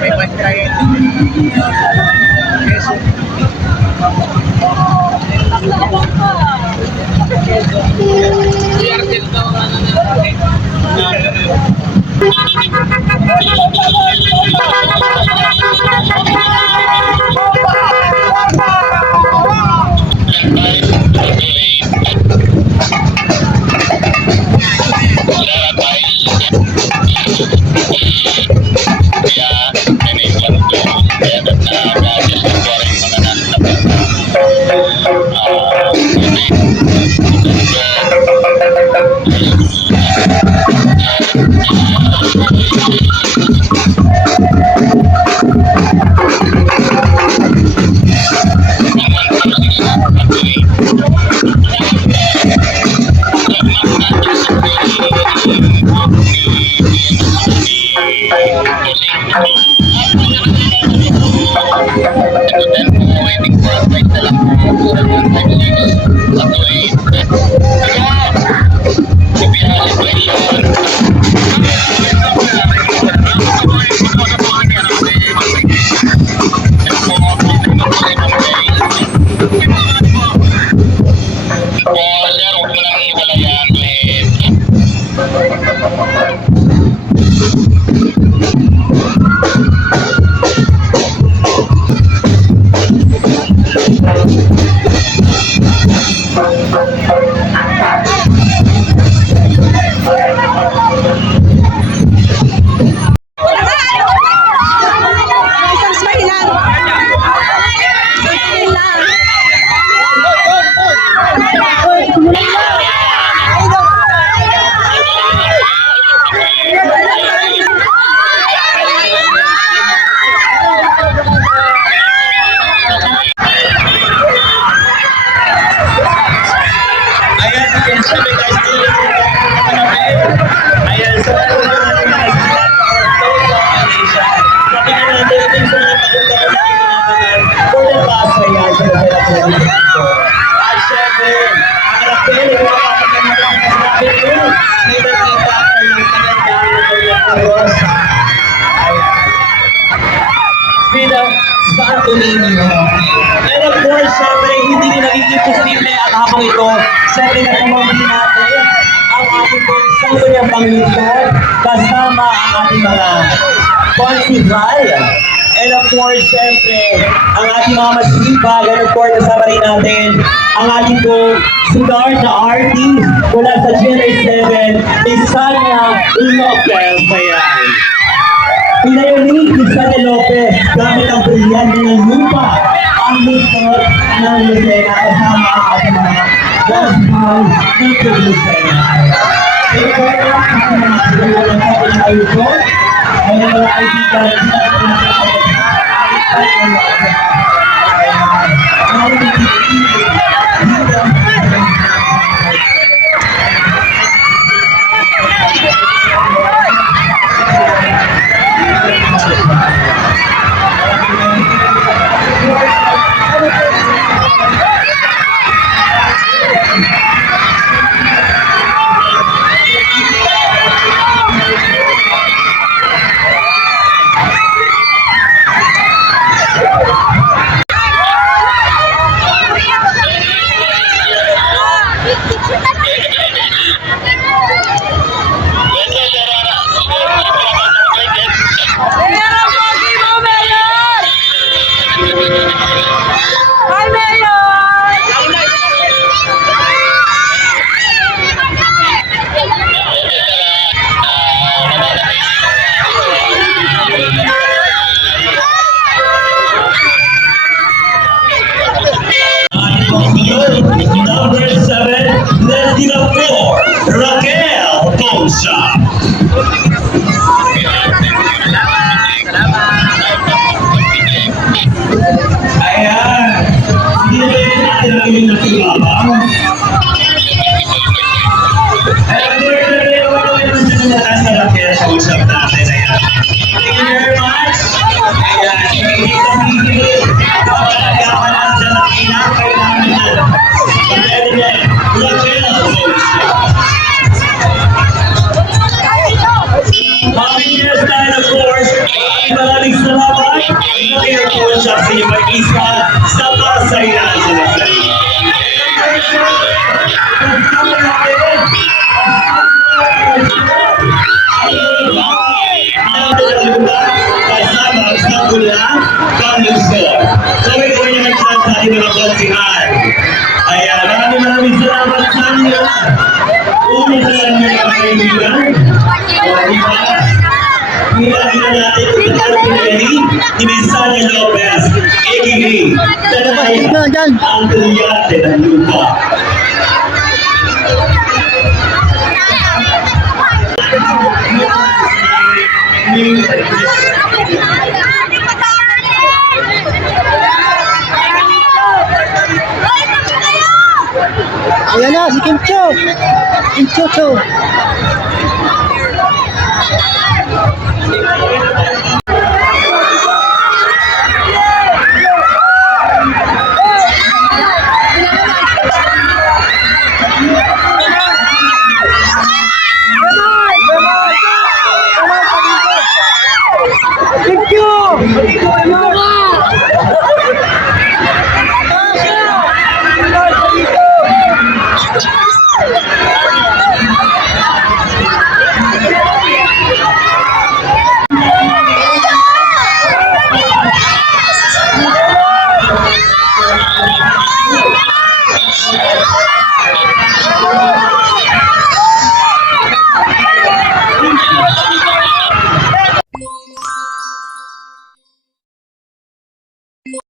may pagkain. Yartel daw ano Santo Niño. And of course, syempre, hindi nyo nagiging posible at habang ito, syempre nakamampi natin ang ating pong sangguniang Panginoon kasama ang ating mga consival. And of course, syempre, ang ating mga masipag, and of course, kasama rin natin ang ating pong sigar na artist mula sa General 7, Isanya Lopez. Ayan. Pinayunig ni Sanya Lopez gamit ang brilyante ng lupa ang lungsod ng Lucena kasama ang ating mga gospel ng Lucena. Ito ang mga sigaw ng ating ayuson ay mga kaibigan na Number 7, let's give up for Raquel Ponsa. Ayan, hindi na ba natin ang ilang nasulabang? Ayan, sa Raquel Ponsa natin. Ayan. Thank you very much. Ayan, hindi ka hihigit. Kapag-agapan sa kinakailangan nila. Raquel Ponsa. kaibigan. Pinagin natin kung pinili ni Mensaje Lopez, a.k.a. Tanay, ang tulyate ng lupa. Ayan na, si Kim Cho. Kim Cho Cho.